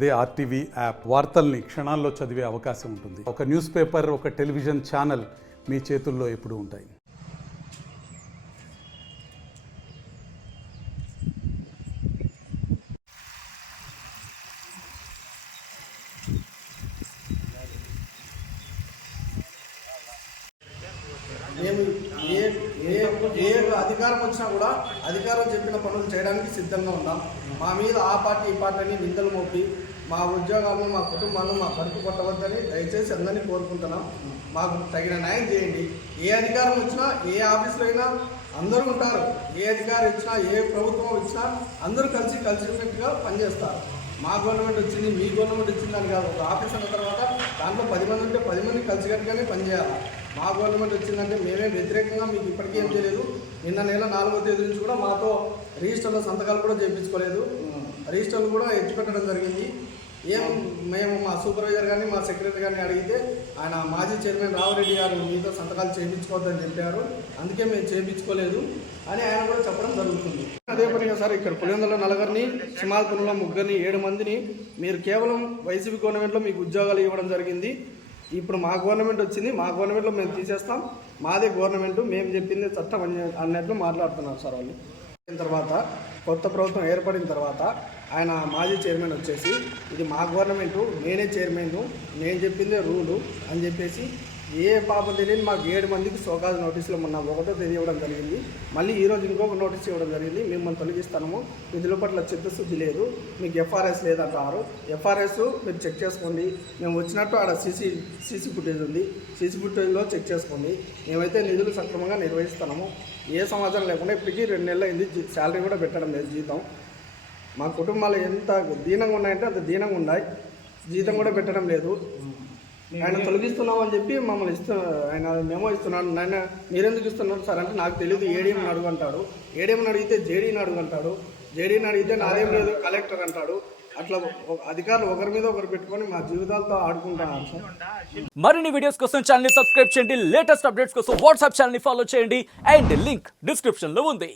అదే RTV app వార్తల్ని క్షణాల్లో చదివే అవకాశం ఉంటుంది. ఒక న్యూస్ పేపర్, ఒక టెలివిజన్ ఛానల్ మీ చేతుల్లో ఎప్పుడూ ఉంటాయి. మేము ఏ అధికారం వచ్చినా కూడా అధికారం చెప్పిన పనులు చేయడానికి సిద్ధంగా ఉన్నాం. మా మీద ఆ పార్టీ ఈ పార్టీ అని నిందలు మోపి మా ఉద్యోగాలను, మా కుటుంబాలను మా కడుపు కొట్టవద్దని దయచేసి అందరినీ కోరుకుంటున్నాం. మాకు తగిన న్యాయం చేయండి. ఏ అధికారం వచ్చినా, ఏ ఆఫీసులో అయినా అందరూ ఉంటారు. ఏ అధికారం ఇచ్చినా, ఏ ప్రభుత్వం ఇచ్చినా అందరూ కలిసికట్టుగా పనిచేస్తారు. మా గవర్నమెంట్ వచ్చింది, మీ గవర్నమెంట్ వచ్చింది అని కాదు. ఒక ఆఫీస్ అన్న తర్వాత దాంట్లో 10 మంది ఉంటే 10 మంది కలిసికట్టుగానే పనిచేయాలి. మా గవర్నమెంట్ వచ్చిందంటే మేమే వ్యతిరేకంగా మీకు ఇప్పటికీ ఏం చేయలేదు. నిన్న నెల 4వ తేదీ నుంచి కూడా మాతో రిజిస్టర్లో సంతకాలు కూడా చేయించుకోలేదు. రిజిస్టర్లు కూడా ఎత్తిపెట్టడం జరిగింది. మేము మా సూపర్వైజర్ కానీ మా సెక్రటరీ కానీ అడిగితే ఆయన మాజీ చైర్మన్ రావురెడ్డి గారు మీతో సంతకాలు చేయించుకోవద్దని చెప్పారు. అందుకే మేము చేయించుకోలేదు అని ఆయన కూడా చెప్పడం జరుగుతుంది. అదే పనిగా సార్ ఇక్కడ పులివెందులలో నలుగురిని, సింహాల్పురంలో 3 7 మందిని మీరు కేవలం వైసీపీ గవర్నమెంట్లో మీకు ఉద్యోగాలు ఇవ్వడం జరిగింది. ఇప్పుడు మా గవర్నమెంట్ వచ్చింది, మా గవర్నమెంట్లో మేము తీసేస్తాం, మాదే గవర్నమెంట్, మేము చెప్పింది చట్టం అన్నట్లు మాట్లాడుతున్నారు సార్ వాళ్ళు. తర్వాత కొత్త ప్రభుత్వం ఏర్పడిన తర్వాత ఆయన మాజీ చైర్మన్ వచ్చేసి ఇది మా గవర్నమెంటు, నేనే చైర్మన్, నేను చెప్పిందే రూలు అని చెప్పేసి ఏ పాపం తెలియని మాకు 7 మందికి సోకాజ్ నోటీసులు మొన్న 1వ తేదీ ఇవ్వడం జరిగింది. మళ్ళీ ఈరోజు ఇంకొక నోటీస్ ఇవ్వడం జరిగింది. మిమ్మల్ని తొలగిస్తాము, విధుల పట్ల చిత్తశుద్ధి లేదు, మీకు ఎఫ్ఆర్ఎస్ లేదంటారు. ఎఫ్ఆర్ఎస్ మీరు చెక్ చేసుకోండి. మేము వచ్చినట్టు ఆడ సీసీ ఫుటేజ్ ఉంది, సీసీ ఫుటేజ్లో చెక్ చేసుకోండి. మేమైతే నిధులు సక్రమంగా నిర్వహిస్తున్నాము. ఏ సమాచారం లేకుండా ఇప్పటికీ 2 నెలలు అయింది. శాలరీ కూడా పెట్టడం లేదు, జీతం. మా కుటుంబాలు ఎంత దీనంగా ఉన్నాయంటే అంత దీనంగా ఉన్నాయి. జీతం కూడా పెట్టడం లేదు. ఆయన తొలగిస్తున్నాం అని చెప్పి మమ్మల్ని ఆయన మెమో ఇస్తున్నాడు. నాయన మీరెందుకు ఇస్తున్నారు సార్ అంటే నాకు తెలియదు, ఏడీఎంని అడుగుంటాడు. ఏడీఎంని అడిగితే జేడీని అడుగుంటాడు. జేడీని అడిగితే నాదేం లేదు కలెక్టర్ అంటాడు. అట్లా అధికారులు ఒకరి మీద ఒకరు పెట్టుకొని మా జీవితాలతో ఆడుకుంటున్నారు సార్. మరిన్ని వీడియోస్ కోసం ఛానల్ ని సబ్స్క్రైబ్ చేయండి. లేటెస్ట్ అప్డేట్స్ కోసం వాట్సాప్ ఛానల్ ని ఫాలో చేయండి. అండ్ లింక్ డిస్క్రిప్షన్ లో ఉంది.